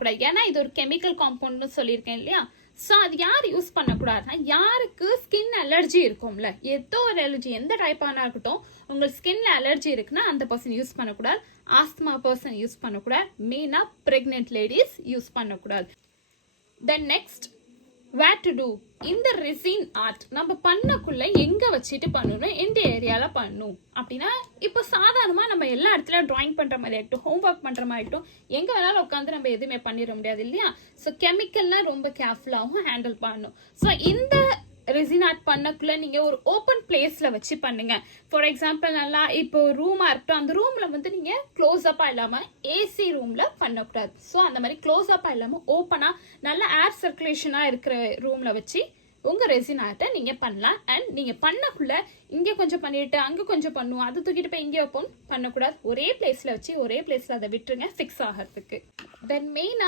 கூடாது. ஏன்னா இது ஒரு கெமிக்கல் காம்பவுண்ட்னு சொல்லியிருக்கேன் இல்லையா. ஸோ அது யார் யூஸ் பண்ணக்கூடாதுன்னா, யாருக்கு ஸ்கின் அலர்ஜி இருக்கும்ல, ஏதோ ஒரு அலர்ஜி எந்த டைப்பானா இருக்கட்டும், உங்களுக்கு ஸ்கின்ல அலர்ஜி இருக்குன்னா அந்த பர்சன் யூஸ் பண்ணக்கூடாது. ஆஸ்துமா பர்சன் யூஸ் பண்ணக்கூடாது. மெயினாக ப்ரெக்னென்ட் லேடிஸ் யூஸ் பண்ணக்கூடாது. Then next where to do. இந்த ரெசின் ஆர்ட் நம்ம பண்ணக்குள்ள எங்க வச்சுட்டு பண்ணணும், எந்த ஏரியால பண்ணணும் அப்படின்னா, இப்போ சாதாரணமா நம்ம எல்லா இடத்துலயும் டிராயிங் பண்ற மாதிரி ஆகட்டும், ஹோம் ஒர்க் பண்ற மாதிரி ஆகட்டும், எங்க வேணாலும் உட்காந்து நம்ம எதுவுமே பண்ணிட முடியாது இல்லையா. ஸோ கெமிக்கல்லாம் ரொம்ப கேர்ஃபுல்லாகவும் ஹேண்டில் பண்ணணும். ஸோ இந்த ரெசின் ஆர்ட் பண்ணக்குள்ள நீங்க ஒரு ஓப்பன் பிளேஸ்ல வச்சு பண்ணுங்க. ஃபார் எக்ஸாம்பிள் நல்லா இப்போ ரூமா இருக்கட்டும், அந்த ரூம்ல வந்து நீங்க க்ளோஸ் அப்பா இல்லாம ஏசி ரூம்ல பண்ணக்கூடாது. ஸோ அந்த மாதிரி க்ளோஸ் அப்பா இல்லாம ஓப்பனா நல்ல ஏர் சர்க்குலேஷனா இருக்கிற ரூம்ல வச்சு உங்க ரெசின் ஆர்ட்டை நீங்க பண்ணலாம். அண்ட் நீங்க பண்ணக்குள்ள இங்க கொஞ்சம் பண்ணிட்டு அங்க கொஞ்சம் பண்ணுவோம், அது தூக்கிட்டு போய் இங்கே வைப்போம் பண்ணக்கூடாது. ஒரே பிளேஸ்ல வச்சு ஒரே பிளேஸ்ல அதை விட்டுருங்க ஃபிக்ஸ் ஆகிறதுக்கு. தென் மெயினா